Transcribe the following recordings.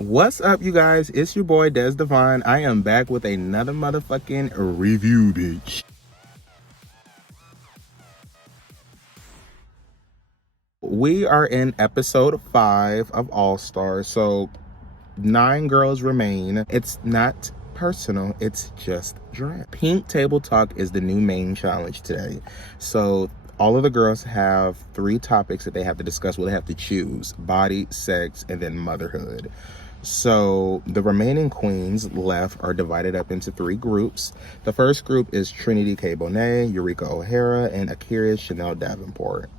What's up, you guys? It's your boy Devonnn. I am back with another motherfucking review, bitch. We are in episode 5 of Allstars, so 9 girls remain. It's not personal, it's just drama. Pink Table Talk is the new main challenge today. So all of the girls have 3 topics that they have to discuss. Well, they have to choose: body, sex, and then motherhood. So the remaining queens left are divided up into 3 groups. The first group is Trinity K. Bonet, Eureka O'Hara, and Akira Chanel Davenport.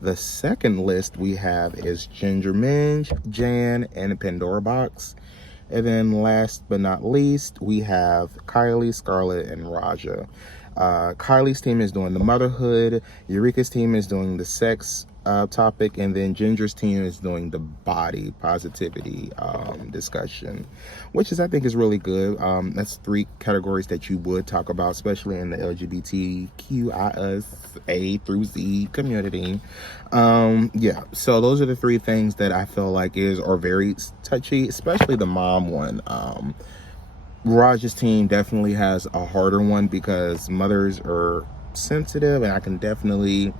The second list we have is Ginger Minge, Jan, and Pandora Box. And then last but not least, we have Kylie, Scarlett, and Raja. Kylie's team is doing the motherhood, Eureka's team is doing the sex topic, and then Ginger's team is doing the body positivity discussion, which I think is really good. That's 3 categories that you would talk about, especially in the LGBTQIA through Z community. Yeah, so those are the 3 things that I feel like are very touchy, especially the mom one. Raj's team definitely has a harder one because mothers are sensitive, and I can definitely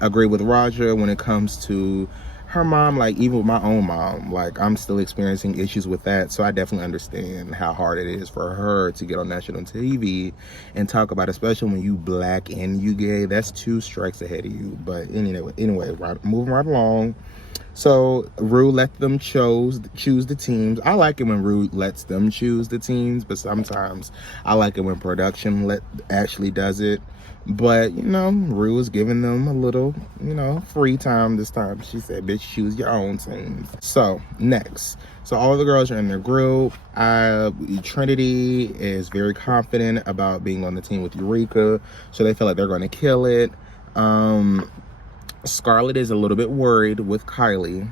agree with Raja when it comes to her mom. Like, even with my own mom, like, I'm still experiencing issues with that, so I definitely understand how hard it is for her to get on national TV and talk about it, especially when you black and you gay. That's 2 strikes ahead of you. But anyway, moving right along. So Rue let them choose the teams. I like it when Rue lets them choose the teams, but sometimes I like it when production actually does it. But, Rue is giving them a little, free time this time. She said, bitch, choose your own teams. So, next. So, all the girls are in their group. Trinity is very confident about being on the team with Eureka. So, they feel like they're going to kill it. Scarlett is a little bit worried with Kylie.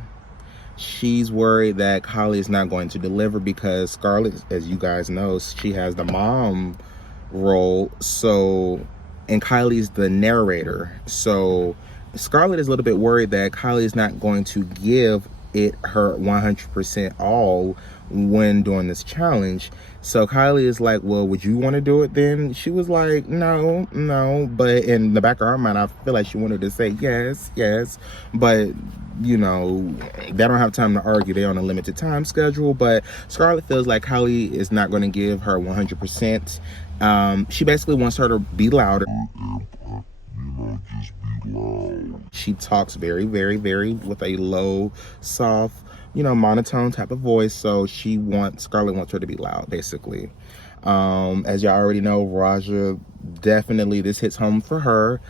She's worried that Kylie is not going to deliver because Scarlett, as you guys know, she has the mom role. So, and Kylie's the narrator. So Scarlett is a little bit worried that Kylie is not going to give it her 100% all when doing this challenge. So Kylie is like, well, would you want to do it then? She was like, no. But in the back of her mind, I feel like she wanted to say yes. But, they don't have time to argue. They're on a limited time schedule. But Scarlett feels like Kylie is not going to give her 100%. She basically wants her to be louder. Just be loud. She talks very, very, very with a low, soft, monotone type of voice. So Scarlett wants her to be loud, basically. As y'all already know, Raja, definitely this hits home for her,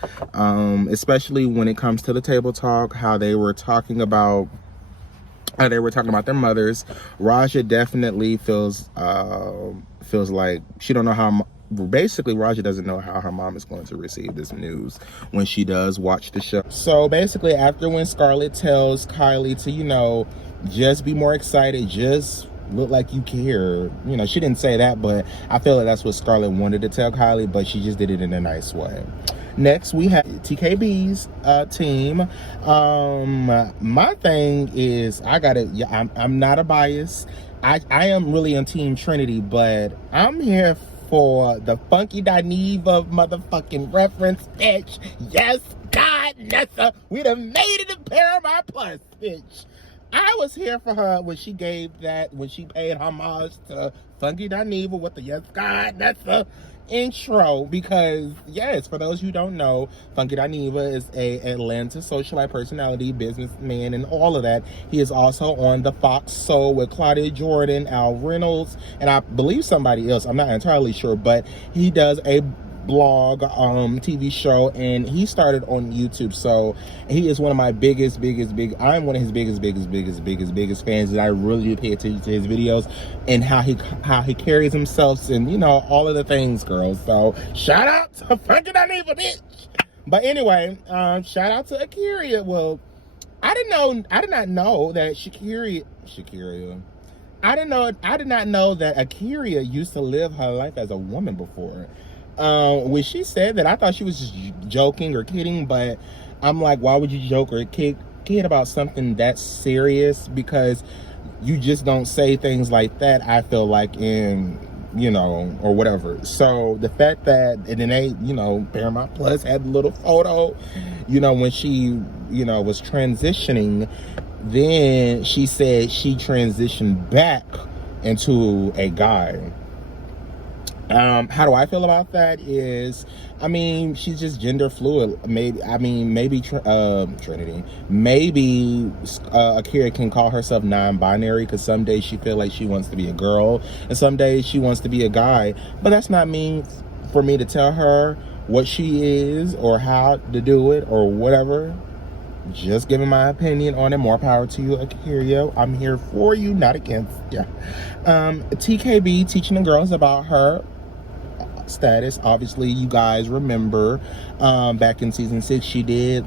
especially when it comes to the table talk, how they were talking about their mothers. Raja definitely feels like she don't know how. Basically, Raja doesn't know how her mom is going to receive this news when she does watch the show. So basically, after when Scarlett tells Kylie to, just be more excited, just look like you care. She didn't say that, but I feel like that's what Scarlett wanted to tell Kylie, but she just did it in a nice way. Next, we have TKB's team. My thing is, I'm not a bias. I am really on Team Trinity, but I'm here for the Funky Dineva motherfucking reference, bitch. Yes, God, Nessa, we done made it in Paramount Plus, bitch. I was here for her when she paid homage to Funky Dineva with the Yes, God, Nessa intro, because yes, for those who don't know, Funky Dineva is a Atlanta socialite personality, businessman, and all of that. He is also on the Fox Soul with Claudia Jordan, Al Reynolds, and I believe somebody else. I'm not entirely sure, but he does a blog, TV show, and he started on YouTube. So he is one of my I'm one of his biggest fans, and I really do pay attention to his videos and how he carries himself, and all of the things, girls. So shout out to Funky Dineva, bitch. But anyway, shout out to Akira. Well, I did not know that Shakira. I did not know that Akira used to live her life as a woman before. When she said that, I thought she was just joking or kidding, but I'm like, why would you joke or kid about something that serious? Because you just don't say things like that, I feel like, in, you know, or whatever. So the fact that, and then they, you know, Paramount Plus had a little photo, you know, when she, you know, was transitioning, then she said she transitioned back into a guy. How do I feel about that is, I mean, she's just gender fluid. Maybe, I mean, maybe Trinity, maybe Akira can call herself non-binary, because some days she feel like she wants to be a girl and some days she wants to be a guy. But that's not mean for me to tell her what she is or how to do it or whatever. Just giving my opinion on it. More power to you, Akira. I'm here for you, not against you. TKB teaching the girls about her status. Obviously, you guys remember back in season 6, she did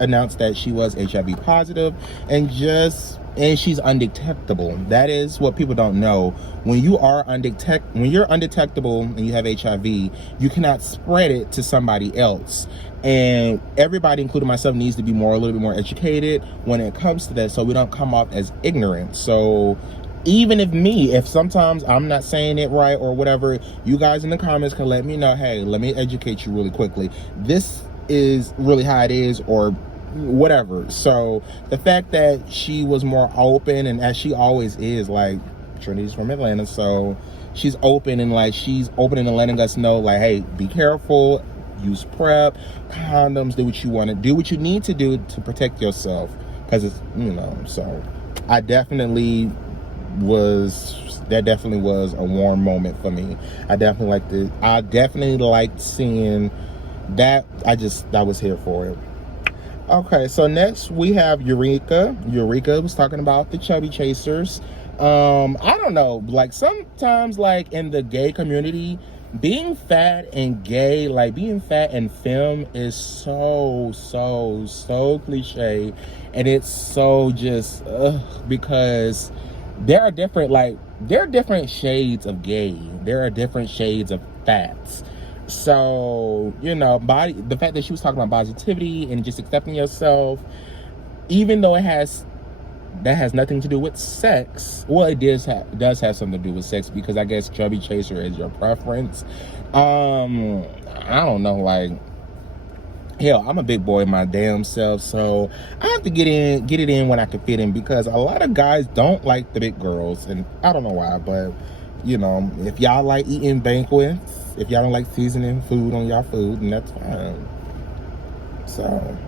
announce that she was HIV positive, and she's undetectable. That is what people don't know. When you're undetectable and you have HIV, you cannot spread it to somebody else. And everybody, including myself, needs to be a little bit more educated when it comes to that, so we don't come off as ignorant. So even if sometimes I'm not saying it right or whatever, you guys in the comments can let me know, hey, let me educate you really quickly. This is really how it is, or whatever. So the fact that she was more open, and as she always is, like, Trinity's from Atlanta, so she's open, and like she's opening and letting us know, like, hey, be careful, use PrEP, condoms, do what you want to do, what you need to do to protect yourself, because it's, you know. So that definitely was a warm moment for me. I definitely liked seeing that. I was here for it. Okay, so next we have Eureka. Eureka was talking about the chubby chasers. I don't know, like, sometimes, like, in the gay community, being fat and gay, like being fat and femme, is so cliche, and it's so just because there are different shades of gay, there are different shades of fats. So, you know, the fact that she was talking about positivity and just accepting yourself, even though that has nothing to do with sex. Well, it does have something to do with sex, because I guess chubby chaser is your preference. I don't know, like, hell, I'm a big boy my damn self, so I have to get it in when I can fit in, because a lot of guys don't like the big girls, and I don't know why, but, you know, if y'all like eating banquets, if y'all don't like seasoning food on y'all food, then that's fine. So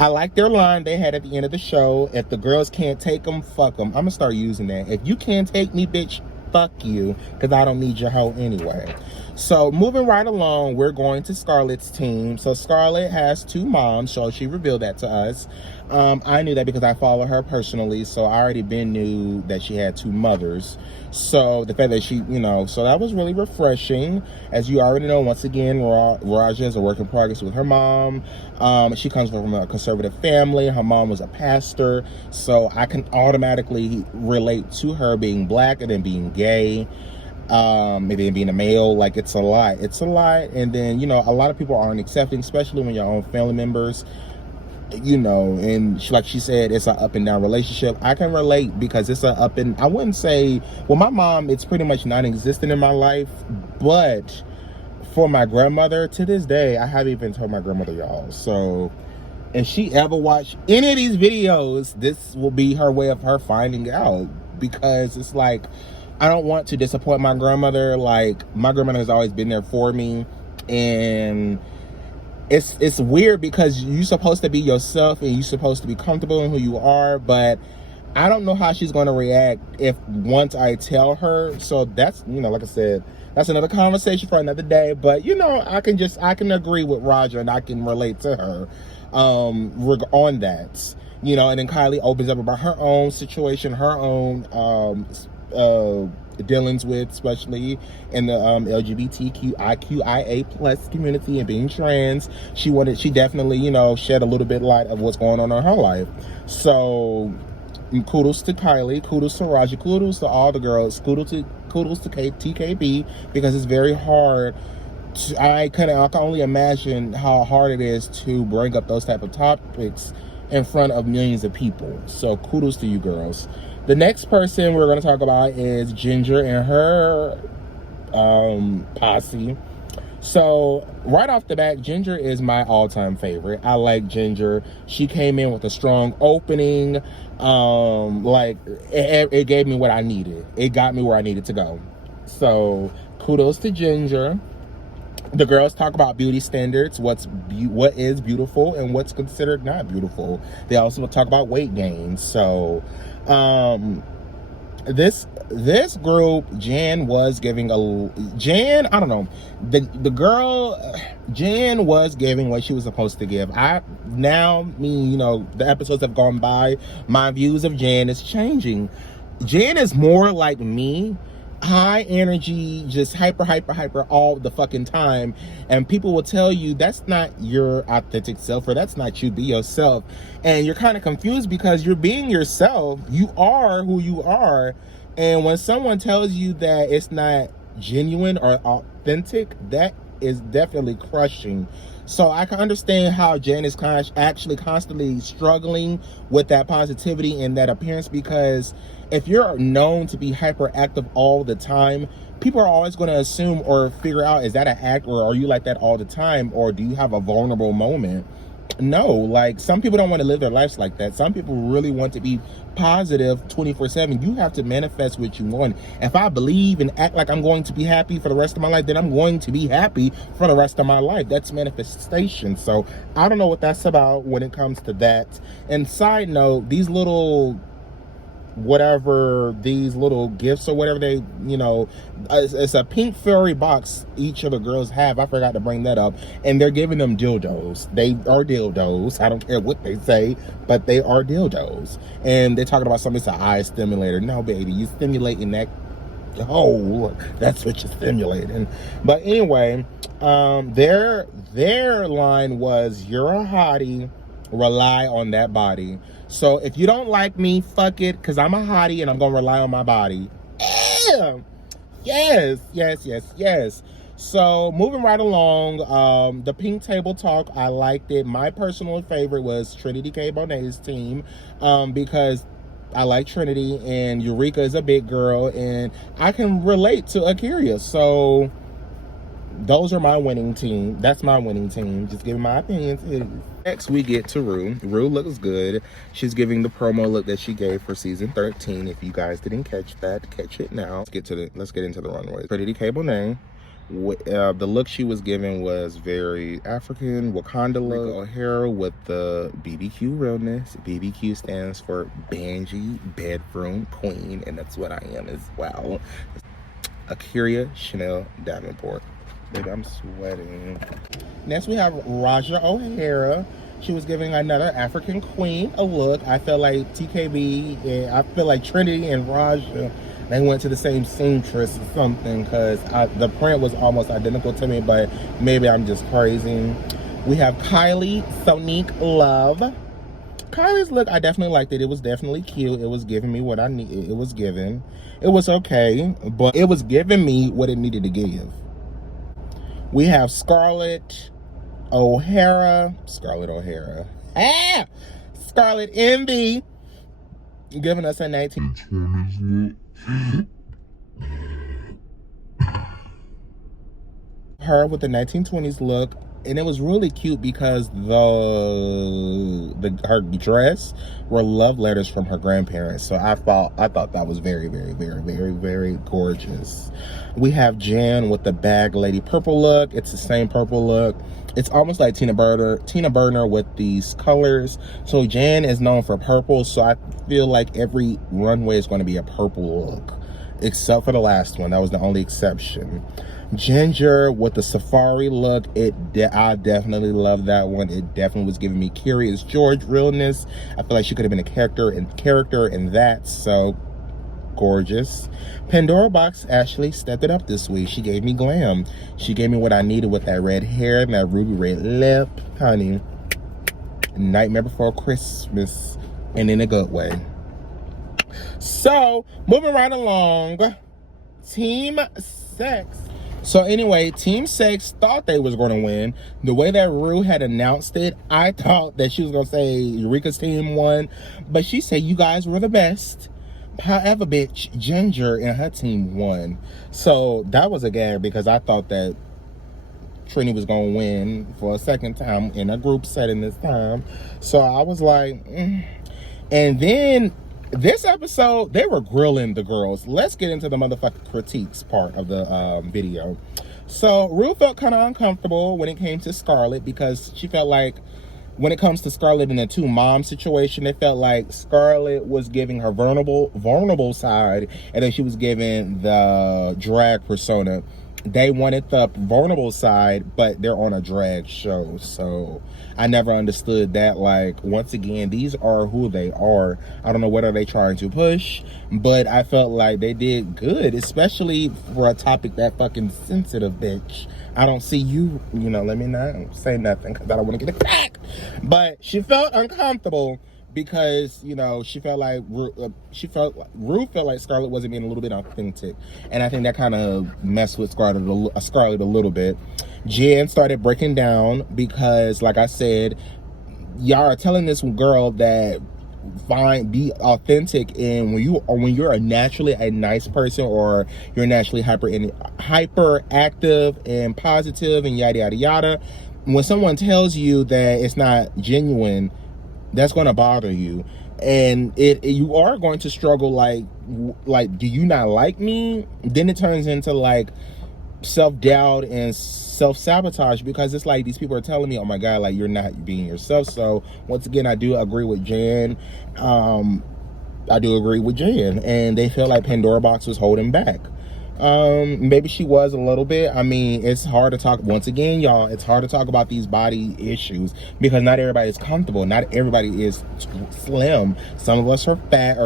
I like their line they had at the end of the show: if the girls can't take them, fuck them. I'm gonna start using that. If you can't take me, bitch, fuck you, because I don't need your hoe anyway. So moving right along, we're going to Scarlett's team. So Scarlett has 2 moms, so she revealed that to us. I knew that because I follow her personally, so I already knew that she had 2 mothers. So the fact that she, you know, so that was really refreshing. As you already know, once again, Raja is a work in progress with her mom. She comes from a conservative family. Her mom was a pastor, so I can automatically relate to her being black and then being gay. And then being a male, like, it's a lot. And then, you know, a lot of people aren't accepting, especially when your own family members, you know, and like she said, it's an up and down relationship. I can relate, because it's a up and, I wouldn't say, well, my mom, it's pretty much non-existent in my life, but for my grandmother, to this day, I haven't even told my grandmother, y'all. So if she ever watch any of these videos, this will be her way of her finding out, because it's like, I don't want to disappoint my grandmother. Like, my grandmother has always been there for me, and it's weird, because you're supposed to be yourself and you're supposed to be comfortable in who you are, but I don't know how she's going to react if once I tell her. So that's, you know, like I said, that's another conversation for another day. But, you know, I can agree with Roger, and I can relate to her on that, you know. And then Kylie opens up about her own situation, her own dealings with, especially in the LGBTQIA plus community and being trans. She definitely, you know, shed a little bit light of what's going on in her life. So kudos to Kylie, kudos to Raja, kudos to all the girls, kudos to TKB, because it's very hard. I can only imagine how hard it is to bring up those type of topics in front of millions of people. So kudos to you girls. The next person we're going to talk about is Ginger and her posse. So right off the bat, Ginger is my all-time favorite. I like Ginger. She came in with a strong opening. Like it gave me what I needed. It got me where I needed to go. So kudos to Ginger. The girls talk about beauty standards, what is beautiful and what's considered not beautiful. They also talk about weight gain. So this group, Jan was giving Jan, I don't know, the girl Jan was giving what she was supposed to give. You know, the episodes have gone by, my views of Jan is changing. Jan is more like me, high energy, just hyper all the fucking time, and people will tell you that's not your authentic self, or that's not you. Be yourself. And you're kind of confused because you're being yourself. You are who you are, and when someone tells you that it's not genuine or authentic, that is definitely crushing. So I can understand how Jan is actually constantly struggling with that positivity and that appearance, because if you're known to be hyperactive all the time, people are always going to assume or figure out, is that an act, or are you like that all the time, or do you have a vulnerable moment? No, like, some people don't want to live their lives like that. Some people really want to be positive 24/7. You have to manifest what you want. If I believe and act like I'm going to be happy for the rest of my life, then I'm going to be happy for the rest of my life. That's manifestation. So I don't know what that's about when it comes to that. And side note, these little gifts or whatever they, you know, it's a pink furry box each of the girls have. I forgot to bring that up. And they're giving them dildos. They are dildos. I don't care what they say, but they are dildos. And they're talking about something, it's an eye stimulator. No, baby, you stimulating that hole. That's what you're stimulating. But anyway, their line was, you're a hottie, rely on that body. So if you don't like me, fuck it, because I'm a hottie and I'm going to rely on my body. Yeah. Yes. So moving right along, the pink table talk, I liked it. My personal favorite was Trinity K. Bonet's team, because I like Trinity, and Eureka is a big girl, and I can relate to Akira. So those are my winning team. That's my winning team. Just giving my opinions. Next, we get to Rue. Rue looks good. She's giving the promo look that she gave for season 13. If you guys didn't catch that, catch it now. Let's get into the runway. Trinity K. Bonet. The look she was giving was very African, Wakanda look. O'Hara with the BBQ realness. BBQ stands for Banji Bedroom Queen, and that's what I am as well. Akira Chanel Davenport. Baby, I'm sweating. Next, we have Raja O'Hara. She was giving another African queen a look. I feel like TKB, and I feel like Trinity and Raja, they went to the same seamstress or something, because the print was almost identical to me, but maybe I'm just crazy. We have Kylie Sonique Love. Kylie's look, I definitely liked it. It was definitely cute. It was giving me what I needed. It was giving. It was okay, but it was giving me what it needed to give. We have Scarlett O'Hara. Scarlett Envy giving us a 1920s look. Her with the 1920s look, and it was really cute because her dress were love letters from her grandparents. So I thought that was very, very, very, very, very gorgeous. We have Jan with the bag lady purple look. It's the same purple look. It's almost like Tina Burner with these colors. So Jan is known for purple, so I feel like every runway is going to be a purple look, except for the last one. That was the only exception. Ginger with the safari look, I definitely love that one. It definitely was giving me Curious George realness. I feel like she could have been a character in that. So gorgeous. Pandora Box actually stepped it up this week. She gave me glam. She gave me what I needed with that red hair and that ruby red lip, honey. Nightmare Before Christmas, and in a good way. So moving right along, Team Sex. So anyway, Team 6 thought they was going to win. The way that Rue had announced it, I thought that she was going to say Eureka's team won. But she said, you guys were the best. However, bitch, Ginger and her team won. So that was a gag because I thought that Trini was going to win for a second time in a group setting this time. So I was like, And then this episode, they were grilling the girls. Let's get into the motherfucking critiques part of the video. So Rue felt kind of uncomfortable when it came to Scarlett because she felt like when it comes to Scarlett in a two mom situation, they felt like Scarlett was giving her vulnerable side, and then she was giving the drag persona. They wanted the vulnerable side, but they're on a drag show. So I never understood that. Like, once again, these are who they are. I don't know what are they trying to push, but I felt like they did good, especially for a topic that fucking sensitive, bitch. I don't see you, let me not say nothing because I don't want to get attacked. But she felt uncomfortable because, she felt like Rue felt like Scarlett wasn't being a little bit authentic. And I think that kind of messed with Scarlett a little bit. Jen started breaking down because, like I said, y'all are telling this girl that be authentic, and when you're naturally a nice person, or you're naturally hyperactive and positive and yada yada yada, when someone tells you that it's not genuine, that's going to bother you, and you are going to struggle. Like, do you not like me? Then it turns into like self-doubt and self-sabotage, because it's like these people are telling me, oh my god, like, you're not being yourself. So once again, I do agree with Jan. And they feel like Pandora Box was holding back. Maybe she was a little bit. I mean, it's hard to talk, once again, y'all, it's hard to talk about these body issues because not everybody is comfortable. Not everybody is slim. Some of us are fat,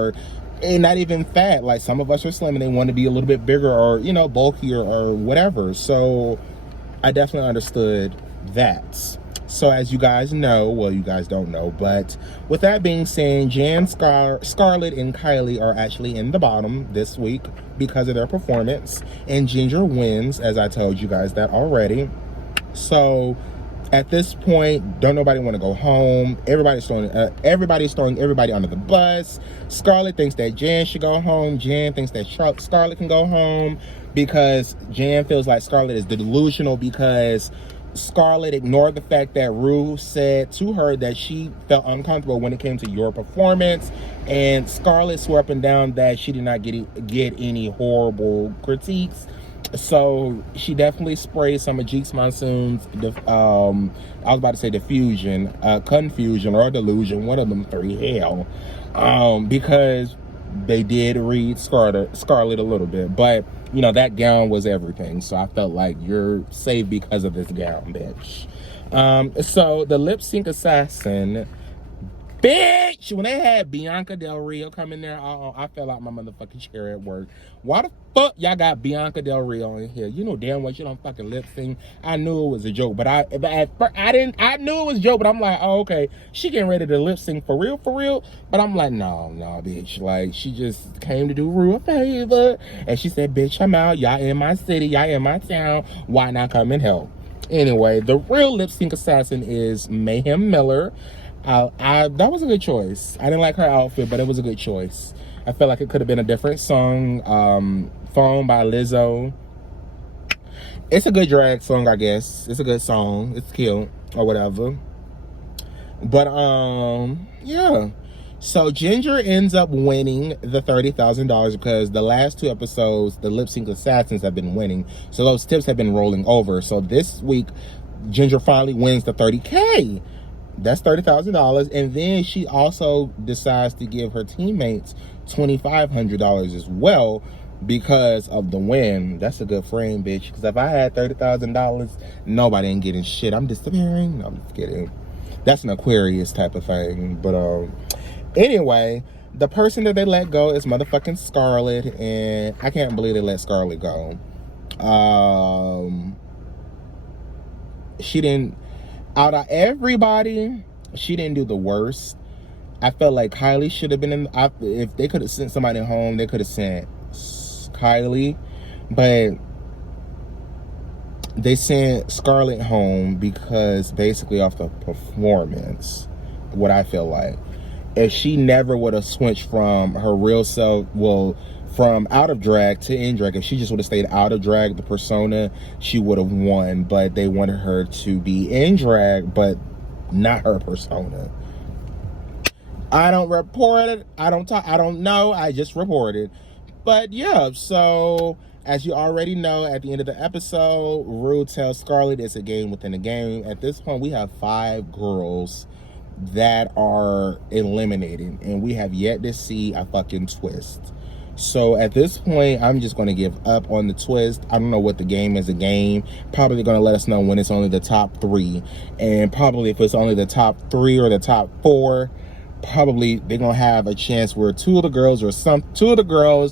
and not even fat. Like, some of us are slim and they want to be a little bit bigger, or bulkier, or whatever. So I definitely understood that. So as you guys know, well, you guys don't know, but with that being said, Jan, Scarlett, and Kylie are actually in the bottom this week because of their performance, and Ginger wins, as I told you guys that already. So at this point, don't nobody want to go home. Everybody's throwing everybody under the bus. Scarlett thinks that Jan should go home. Jan thinks that Scarlett can go home because Jan feels like Scarlett is delusional because Scarlett ignored the fact that Rue said to her that she felt uncomfortable when it came to your performance, and Scarlett swore up and down that she did not get any horrible critiques. So she definitely sprayed some of Jeeks Monsoon's I was about to say diffusion, confusion, or delusion, one of them three, hell, because they did read Scarlett a little bit, but that gown was everything. So I felt like you're safe because of this gown, bitch. So the lip sync assassin, bitch, when they had Bianca Del Rio come in there, I fell out my motherfucking chair at work. Why the fuck y'all got Bianca Del Rio in here? You know damn well she don't fucking lip sync. I knew it was a joke, but I knew it was a joke, but I'm like, oh, okay, she getting ready to lip sync for real. But I'm like, no, bitch. Like, she just came to do Rue a favor, and she said, bitch, I'm out. Y'all in my city, y'all in my town. Why not come and help? Anyway, the real lip sync assassin is Mayhem Miller. That was a good choice. I didn't like her outfit, but it was a good choice. I felt like it could have been a different song. Phone by Lizzo. It's a good drag song, I guess. It's a good song. It's cute or whatever. But yeah. So Ginger ends up winning the $30,000 because the last two episodes, the lip sync assassins have been winning. So those tips have been rolling over. So this week, Ginger finally wins the $30K. That's $30,000, and then she also decides to give her teammates $2,500 as well because of the win. That's a good frame, bitch. Because if I had $30,000, nobody ain't getting shit. I'm disappearing. No, I'm just kidding. That's an Aquarius type of thing. But anyway, the person that they let go is motherfucking Scarlett, and I can't believe they let Scarlett go. She didn't. Out of everybody, she didn't do the worst. I felt like Kylie should have been in. If they could have sent somebody home, they could have sent Kylie. But they sent Scarlett home because basically off the performance, what I feel like. If she never would have switched from her real self, well, from out of drag to in drag, if she just would have stayed out of drag, the persona, she would have won. But they wanted her to be in drag, but not her persona. I don't report it. I don't talk. I don't know. I just reported. But yeah, so as you already know, at the end of the episode, Rue tells Scarlett it's a game within a game. At this point, we have 5 girls that are eliminated, and we have yet to see a fucking twist. So at this point, I'm just going to give up on the twist. I don't know what the game is a game. Probably going to let us know when it's only the top 3. And probably if it's only the top 3 or the top 4, probably they're gonna have a chance where 2 of the girls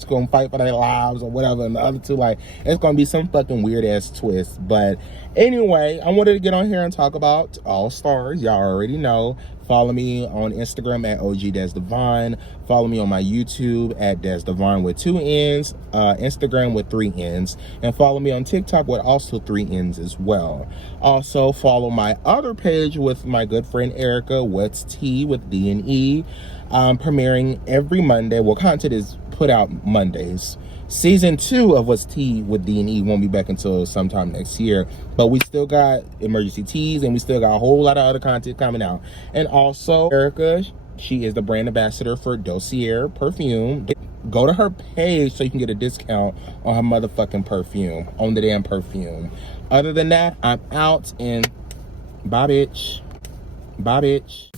gonna fight for their lives or whatever, and the other 2, like, it's gonna be some fucking weird ass twist. But anyway, I wanted to get on here and talk about All Stars. Y'all already know. Follow me on Instagram at ogdezdevonnn. Follow me on my YouTube at desdevonnn with 2 N's, Instagram with 3 N's, and follow me on TikTok with also 3 N's as well. Also follow my other page with my good friend Erica, What's Tea with D&E, premiering every Monday. Well, content is put out Mondays. Season 2 of What's Tea with D&E won't be back until sometime next year, but we still got emergency teas, and we still got a whole lot of other content coming out. And also, Erica, she is the brand ambassador for Dossier perfume. Go to her page so you can get a discount on her motherfucking perfume, on the damn perfume. Other than that, I'm out, and bye, bitch. Bye, bitch.